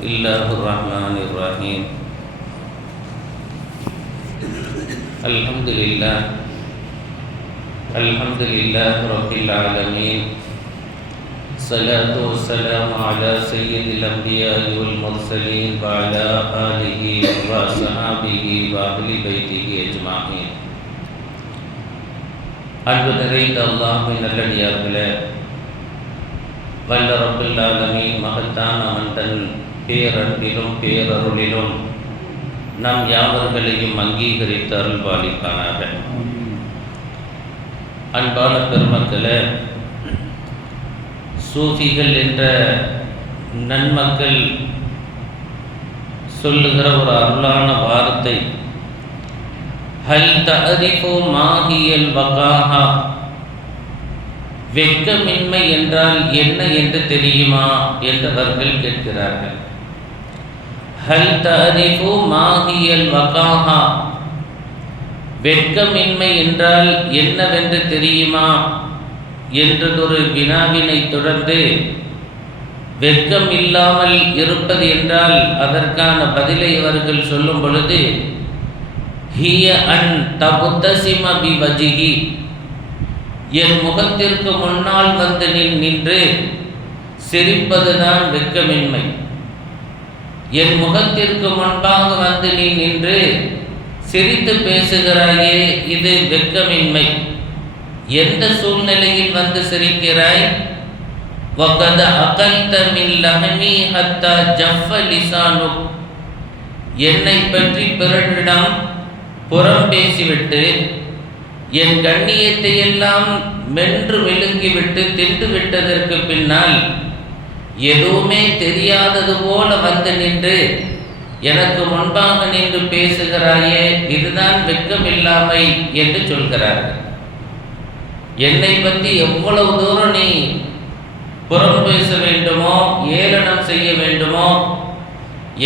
الله الرحمن الرحيم الحمد لله رب العالمين الصلاة والسلام على سيد الأنبياء والمرسلين وعلى آله وصحبه وأهل بيته أجمعين. அன்பு நிறைந்த அல்லாஹ்வின் நல்லடியார்களே, வல்ல ரப்பல் ஆலமீன் மகத்தான் அவன் தன் பேரன்பிலும் பேரருளிலும் நம் யாவர்களையும் அங்கீகரித்து அருள்பாலிப்பானாக. அன்பான பெருமக்களே, சூஃபிகள் என்ற நன்மக்கள் சொல்லுகிற ஒரு அருளான வார்த்தை, ஹல் தஅரிஃபு மாஹியல் வகாஹா, வெட்கமின்மை என்றால் என்ன என்று தெரியுமா என்றவர்கள் கேட்கிறார்கள். ஹல் தஅரிஃபு மாஹியல் வகாஹா, வெட்கமின்மை என்றால் என்னவென்று தெரியுமா என்றதொரு வினாவினை தொடர்ந்து, வெட்கம் இல்லாமல் இருப்பது என்றால் அதற்கான பதிலை அவர்கள் சொல்லும் பொழுது, ஹிய அன் தபுத்தசிம பிவஜிஹி, என் முகத்திற்கு முன்னால் வந்து நின்று சிரிப்பதுதான் வெட்கமின்மை. என் முகத்திற்கு முன்பாக வந்து நீ நின்று சிரித்து பேசுகிறாயே, இது வெட்கமின்மை. எந்த சூழ்நிலையில் வந்து சிரிக்கிறாய்? வகத அகல்த மின் லஹமி ஹத்தா ஜஃப லிசானுக், என்னை பற்றி பிறரிடம் புறம் பேசிவிட்டு என் கண்ணியத்தை எல்லாம் மென்று விழுங்கிவிட்டு தின்று விட்டதற்கு பின்னால் எதுவுமே தெரியாதது போல வந்து நின்று எனக்கு முன்பாக நின்று பேசுகிறாயே, இதுதான் வெட்கமில்லாமை என்று சொல்கிறார்கள். என்னை பற்றி எவ்வளவு தூரம் நீ புறம் பேச வேண்டுமோ, ஏளனம் செய்ய வேண்டுமோ,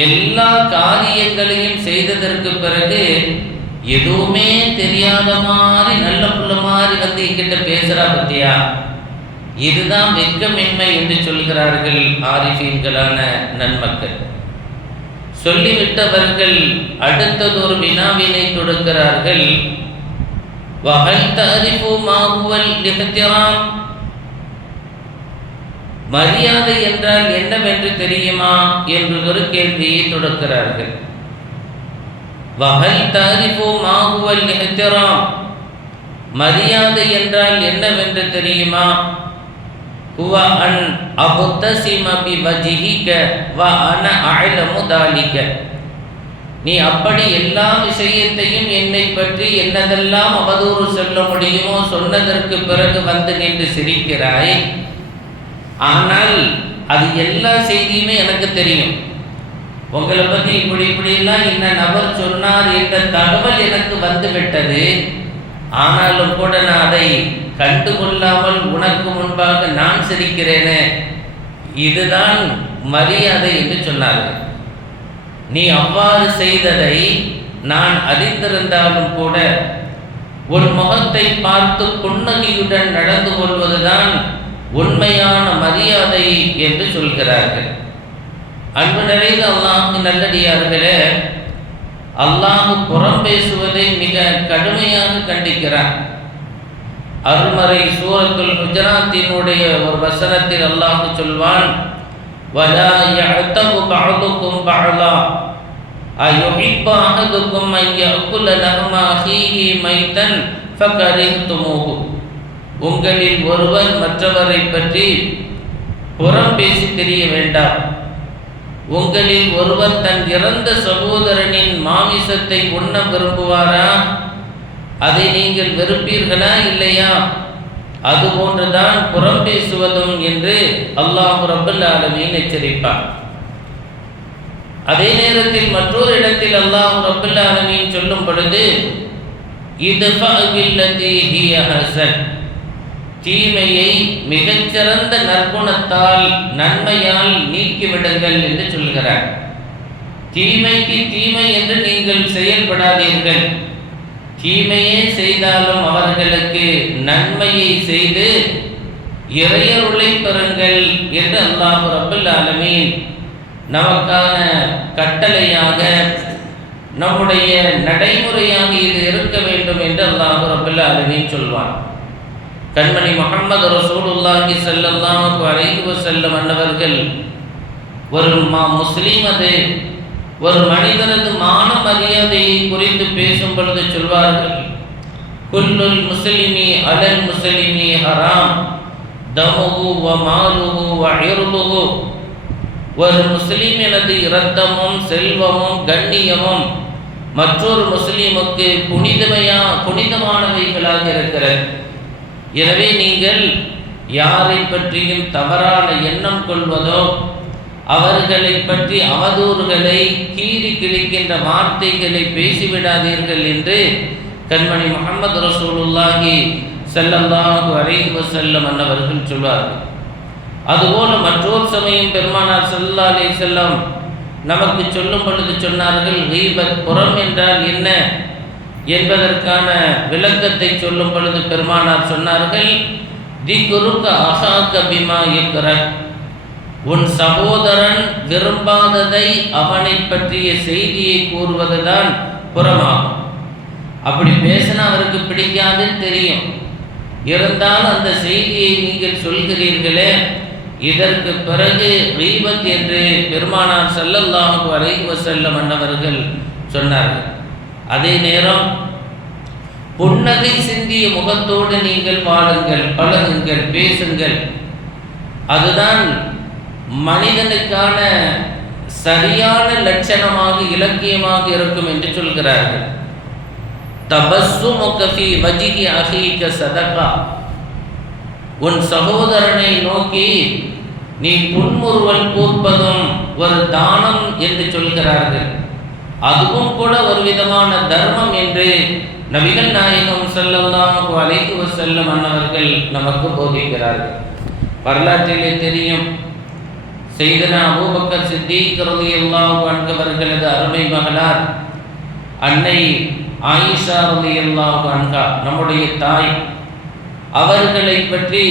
எல்லா காரியங்களையும் செய்ததற்கு பிறகு எதுவுமே தெரியாத மாதிரி நல்ல புள்ள மாதிரி வந்து என்கிட்ட பேசுறா பத்தியா, இதுதான் வெட்கமின்மை என்று சொல்கிறார்கள் ஆரிஃபீன்களான நன்மக்கள். சொல்லிவிட்டவர்கள் அடுத்ததொரு வினாவினை தொடுக்கிறார்கள். வஹல் தஅரிஃபு மா ஹுவல் இஹ்திராம், மரியாதை என்றால் என்னவென்று தெரியுமா என்று ஒரு கேள்வியை தொடுக்கிறார்கள். வஹல் தஅரிஃபு மா ஹுவல் இஹ்திராம், மரியாதை என்றால் என்னவென்று தெரியுமா? ஹுவ அன் அபுத்தசிம பிவஜிஹிக வ அன அஅலமு தாலிக, நீ அப்படி எல்லா விஷயத்தையும் என்னை பற்றி என்னதெல்லாம் அவதூறு சொல்ல முடியுமோ சொன்னதற்கு பிறகு வந்து நின்று சிரிக்கிறாய். ஆனால் அது எல்லா செய்தியுமே எனக்கு தெரியும். உங்களை பற்றி இப்படிலாம் இந்த நபர் சொன்னார் என்ற தகவல் எனக்கு வந்து விட்டது. ஆனாலும் கூட நான் அதை கண்டுகொள்ளாமல் உனக்கு முன்பாக நான் சிரிக்கிறேனே, இதுதான் மரியாதை என்று சொன்னார்கள். நீ அவ்வாறு செய்ததை நான் அறிந்திருந்தாலும் கூட உன் முகத்தை பார்த்து புன்னகையுடன் நடந்து கொள்வதுதான் உண்மையான மரியாதை என்று சொல்கிறார்கள். அன்பு நிறைந்த அல்லாஹ்வின் நல்லடியார்களே, அல்லாஹ் புறம் பேசுவதை மிக கடுமையாக கண்டிக்கிறார். அருள்மறை சூரத்துல் ஹுஜராத்தினுடைய ஒரு வசனத்தில் அல்லாஹ் சொல்வான், வலா யஅதபு பஅதுக்கும் பஅலா அயுஹிப்பு அஹதுக்கும் அன் யஅகுல லஹம அஹீஹி மைத்தன் ஃபகரிஹ்துமூஹு, உங்களில் ஒருவர் மற்றவரை பற்றி புறம் பேசி தெரிய வேண்டாம். உங்களில் ஒருவர் தன் இறந்த சகோதரனின் மாமிசத்தை உண்ண விரும்புவாரா? அதை நீங்கள் வெறுப்பீர்களா இல்லையா? அதுபோன்றுதான் புறம் பேசுவதும் என்று அல்லாஹ் ரப்பல் ஆலமீன் எச்சரிப்பார். அதே நேரத்தில் மற்றொரு இடத்தில் அல்லாஹ் ரப்பல் ஆலமீன் சொல்லும் பொழுது, இத்ஃபா பில்லதி ஹிய ஹஸன், தீமையை மிகச்சிறந்த நற்குணத்தால் நன்மையால் நீக்கிவிடுங்கள் என்று சொல்கிறார். தீமைக்கு தீமை என்று நீங்கள் செயல்படாதீர்கள். தீமையே செய்தாலும் அவர்களுக்கு நன்மையை செய்து இறையருளை பெறுங்கள் என்று அல்லாஹ் ரப்பல் ஆலமீன் நமக்கான கட்டளையாக, நம்முடைய நடைமுறையாக இது இருக்க வேண்டும் என்று அல்லாஹ் ரப்பல் ஆலமீன் சொல்வான். கண்மணி முஹம்மது ரசூலுல்லாஹி ஸல்லல்லாஹு அலைஹி வஸல்லம் அன்னவர்கள் ஒரு முஸ்லீம், அது ஒரு மனிதனது மான மரியாதையை குறித்து பேசும் பொழுது சொல்வார்கள், குல்லுல் முஸ்லிமி அலல் முஸ்லிமி ஹராம் தமுஹு வ மாலுஹு வ இர்துஹு. ஒரு முஸ்லிமினது இரத்தமும் செல்வமும் கண்ணியமும் மற்றொரு முஸ்லிமுக்கு புனிதமானவைகளாக இருக்கிறது. எனவே நீங்கள் யாரை பற்றியும் தவறான எண்ணம் கொள்வதோ, அவர்களை பற்றி அவதூறுகளை, கீறி கிழிக்கின்ற வார்த்தைகளை பேசிவிடாதீர்கள் என்று கண்மணி முஹம்மது ரசூலுல்லாஹி ஸல்லல்லாஹு அலைஹி வஸல்லம் அன்னவர்கள் சொல்வார்கள். அதுபோல மற்றொரு சமயம் பெருமானார் ஸல்லல்லாஹு அலைஹி வஸல்லம் நமக்கு சொல்லும் பொழுது சொன்னார்கள், கீபத் புறம் என்றால் என்ன என்பதற்கான விளக்கத்தை சொல்லும் பொழுது பெருமானார் சொன்னார்கள், திக்ருக அஹாக பிமா யக்ரஹ். உன் சகோதரன் விரும்பாததை அவனை பற்றிய செய்தியை கூறுவதுதான் புறமாகும். அப்படி பேசினா அவருக்கு பிடிக்காதுன்னு தெரியும், இருந்தால் அந்த செய்தியை நீங்கள் சொல்கிறீர்களே, இதற்கு பிறகு கீபத் என்று பெருமானார் ஸல்லல்லாஹு அலைஹி வஸல்லம் அன்னவர்கள் சொன்னார்கள். அதே நேரம் புன்னகை சிந்திய முகத்தோடு நீங்கள் வாழுங்கள், பழகுங்கள், பேசுங்கள். அதுதான் மனிதனுக்கான சரியான லட்சணமாக, இலக்கியமாக இருக்கும் என்று சொல்கிறார்கள். தபஸ்ஸுமுக ஃபீ வஜ்ஹி அஹீக ஸதகா. உன் சகோதரனை நோக்கி நீ புன்முறுவல் பூப்பதும் ஒரு தானம் என்று சொல்கிறார்கள். அதுவும் கூட ஒரு விதமான தர்மம் என்று நபிகள் நாயகம் ஸல்லல்லாஹு அலைஹி வஸல்லம் அன்னவர்கள் நமக்கு போதிக்கிறார்கள். வரலாற்றிலே தெரியும், சையதுனா அபூபக்கர் சித்தீக் ரலியல்லாஹு அன்ஹு அவர்களது அருமை மகளார் அன்னை ஆயிஷா ரலியல்லாஹு அன்ஹா, நம்முடைய தாய், அவர்களை பற்றி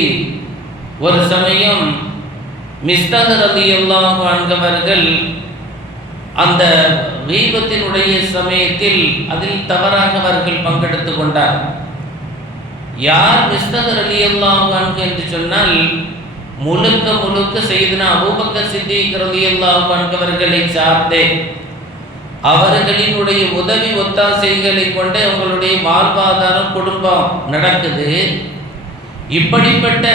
ஒரு சமயம் மிஸ்தஹ் ரலியல்லாஹு அன்ஹு அவர்கள் அந்த கீபத்தினுடைய சமயத்தில் அதில் தவறாக அவர்கள் பங்கெடுத்து கொண்டார். யார் மிஸ்தஹ் ரலியல்லாஹு அன்ஹு என்று சொன்னால், முழுக்க சையதுனா அபூபக்கர் சித்தீக் ரலியல்லாஹு அன்ஹு அவர்களை சார்ந்தே அவர்களினுடைய உதவி ஒத்தாசைகளை கொண்டு அவங்களுடைய வாழ்வாதாரம், குடும்பம் நடக்குது. இப்படிப்பட்ட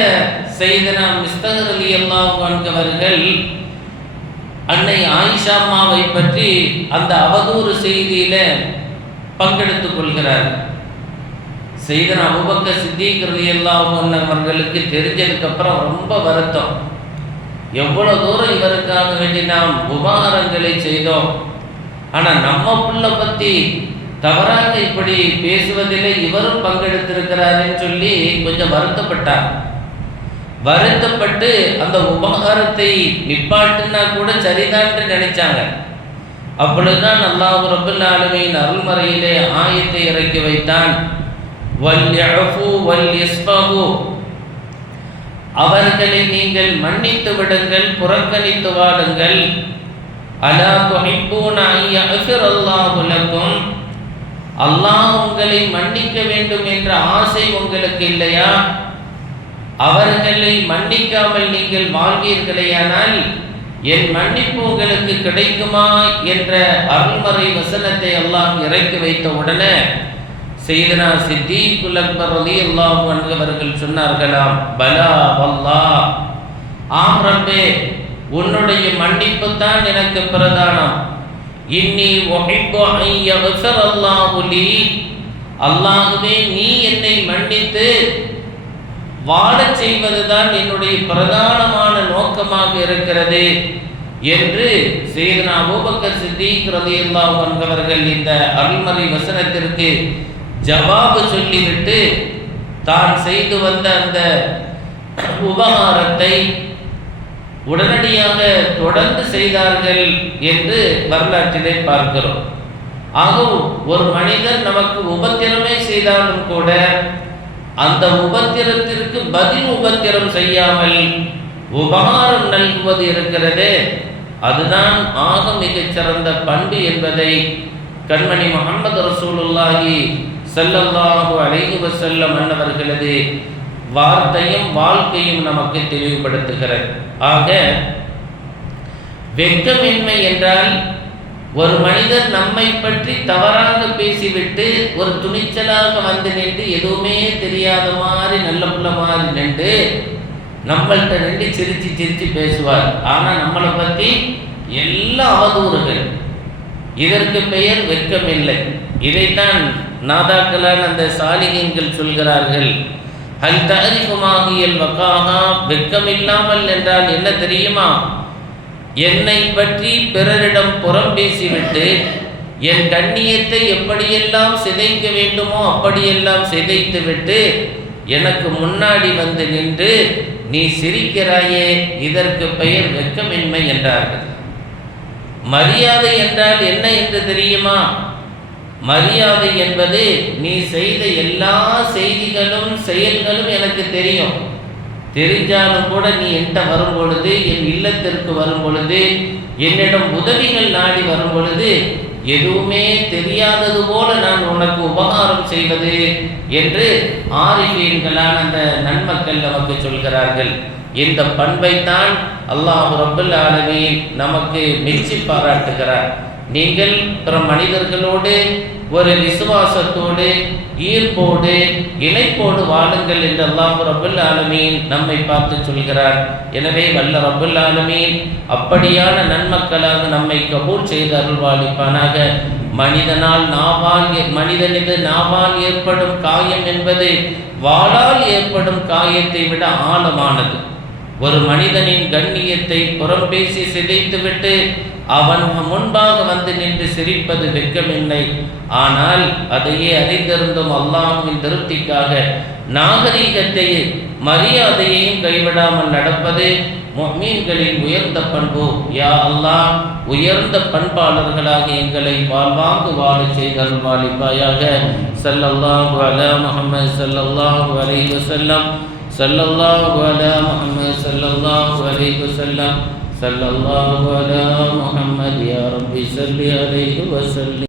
சையதுனா மிஸ்தஹ் ரலியல்லாஹு அன்ஹு அவர்கள் அன்னை ஆயிஷா அம்மாவை பற்றி அந்த அவதூறு செய்தியில பங்கெடுத்துக் கொள்கிறார். சையதுனா அபூபக்கர் சித்தீக் ரலியல்லாஹு அன்ஹு அவர்களுக்கு தெரிஞ்சதுக்கு அப்புறம் ரொம்ப வருத்தம். எவ்வளவு தூரம் இவருக்காக வேண்டி நாம் உபகாரங்களை செய்தோம், ஆனால் நம்ம புள்ள பற்றி தவறாக இப்படி பேசுவதிலே இவரும் பங்கெடுத்திருக்கிறாருன்னு சொல்லி கொஞ்சம் வருத்தப்பட்டார். வருத்தப்பட்டு அந்த உபகாரத்தை நிப்பாட்டுனா கூட சரிதான்னு நினைச்சாங்க. அப்பொழுதுதான் அல்லாஹ் ரப்பல் ஆலமீன் அருள்மறையிலே ஆயத்தை இறக்கி வைத்தான், வல்யஃபு வல்யஸ்ஃபஹு. அவர்களை நீங்கள் மன்னித்து விடுங்கள், புறக்கணித்து வாடுங்கள். அலா துஹிப்பூன அன் யஃபிரல்லாஹு லக்கும். அல்லாஹ் உங்களை மன்னிக்க வேண்டும் என்ற ஆசை உங்களுக்கு இல்லையா? அவர்களை மன்னிக்காமல் நீங்கள் வாழ்வீர்களேயானால் என் மன்னிப்பு உங்களுக்கு கிடைக்குமா என்ற அருள்மறை வசனத்தை அல்லாஹ் இறக்கி வைத்த உடனே சையதுனா சித்தீக்குல் அக்பர் ரலியல்லாஹு அன்ஹு அவர்கள் சொன்னார்களாம், பலா வல்லாஹ், ஆம் ரப்பே, உன்னுடைய மன்னிப்பு தான் எனக்கு பிரதானம். இன்னி உஹிப்பு அன் யக்ஃபிரல்லாஹு லீ. அல்லாஹ்வே, நீ என்னை மன்னித்து வாழச் செய்வதுதான் என்னுடைய பிரதானமான நோக்கமாக இருக்கிறது என்று சையதுனா அபூபக்கர் சித்தீக் ரலியல்லாஹு அன்ஹு அவர்கள் இந்த அருள்மறை வசனத்திற்கு ஜவாபு சொல்லிவிட்டு தான் செய்து வந்த அந்த உபகாரத்தை உடனடியாக தொடர்ந்து செய்தார்கள் என்று வரலாற்றிலே பார்க்கிறோம். ஆகவும் ஒரு மனிதர் நமக்கு உபத்திரமே செய்தாலும் கூட அந்த உபத்திரத்திற்கு பதில் உபத்திரம் செய்யாமல் உபகாரம் நல்குவது இருக்கிறது, அதுதான் ஆக மிகச் சிறந்த பண்பு என்பதை கண்மணி முஹம்மது ரசூலுல்லாஹி ஸல்லல்லாஹு அலைஹி வஸல்லம் அன்னவர்களது வார்த்தையும் வாழ்க்கையும் நமக்கு தெளிவுபடுத்துகிறது. ஆக வெட்கமின்மை என்றால் ஒரு மனிதர் நம்மை பற்றி தவறாக பேசிவிட்டு ஒரு துணிச்சலாக வந்து நின்று எதுவுமே தெரியாத மாதிரி நல்ல புள்ள மாதிரி நின்று நம்மள்கிட்ட நின்று சிரிச்சு சிரிச்சு பேசுவார். ஆனால் நம்மளை பற்றி எல்லா அவதூறுகள். இதற்கு பெயர் வெட்கமில்லை. இதைத்தான் நாதாக்களால் அந்த சாலிகங்கள் சொல்கிறார்கள். ஹல் தஅரிஃபுமாகியல் வகாஹா, வெட்கமில்லாமல் என்றால் என்ன தெரியுமா? என்னை பற்றி பிறரிடம் புறம் பேசிவிட்டு என் கண்ணியத்தை எப்படியெல்லாம் சிதைக்க வேண்டுமோ அப்படியெல்லாம் சிதைத்துவிட்டு எனக்கு முன்னாடி வந்து நின்று நீ சிரிக்கிறாயே, இதற்கு பெயர் வெட்கமின்மை என்றார்கள். மரியாதை என்றால் என்ன என்று தெரியுமா? மரியாதை என்பது நீ செய்த எல்லா செய்திகளும் செயல்களும் எனக்கு தெரியும், தெரிஞ்சாலும் கூட நீ என்கிட்ட வரும் பொழுது, என் இல்லத்திற்கு வரும் பொழுது, என்னிடம் உதவிகள் நாடி வரும் பொழுது எதுவுமே தெரியாதது போல நான் உனக்கு உபகாரம் செய்வது என்று ஆரிஃபீன்களான அந்த நன்மக்கள் நமக்கு சொல்கிறார்கள். இந்த பண்பைத்தான் அல்லாஹ் ரப்பல் ஆலமீன் நமக்கு மெச்சி பாராட்டுகிறார். நீங்கள் பிற மனிதர்களோடு ஒரு விசுவாசத்தோடு ஈர்ப்போடு இணைப்போடு வாழுங்கள் என்று அல்லாஹ் ரப்பல் ஆலமீன் நம்மை பார்த்து சொல்கிறார். எனவே வல்ல ரப்பல் ஆலமீன் அப்படியான நன்மக்களாக நம்மை கபூல் செய்து அருள்வாளிப்பானாக. மனிதனது நாவால் ஏற்படும் காயம் என்பது வாளால் ஏற்படும் காயத்தை விட ஆழமானது. ஒரு மனிதனின் கண்ணியத்தை புறம் பேசி சிதைத்துவிட்டு அவன் முன்பாக வந்து நின்று சிரிப்பது வெட்கமில்லை. ஆனால் அதையே அறிந்திருந்தும் அல்லாஹ்வின் திருப்திக்காக நாகரீகத்தையும் மரியாதையையும் கைவிடாமல் நடப்பது முஃமின்களின் உயர்ந்த பண்பு. யா அல்லாஹ், உயர்ந்த பண்பாளர்களாக எங்களை வாழ்வாங்கு வாழ செய்தருள்வாளிப்பாயாக. ஸல்லல்லாஹு அலா முஹம்மது ஸல்லல்லாஹு அலைஹி வஸல்லம், ஸல்லல்லாஹு அலா முஹம்மது ஸல்லல்லாஹு அலைஹி வஸல்லம், ஸல்லல்லாஹு அலா முஹம்மது. யா ரப்பி ஸல்லி அலைஹி வஸல்லம்.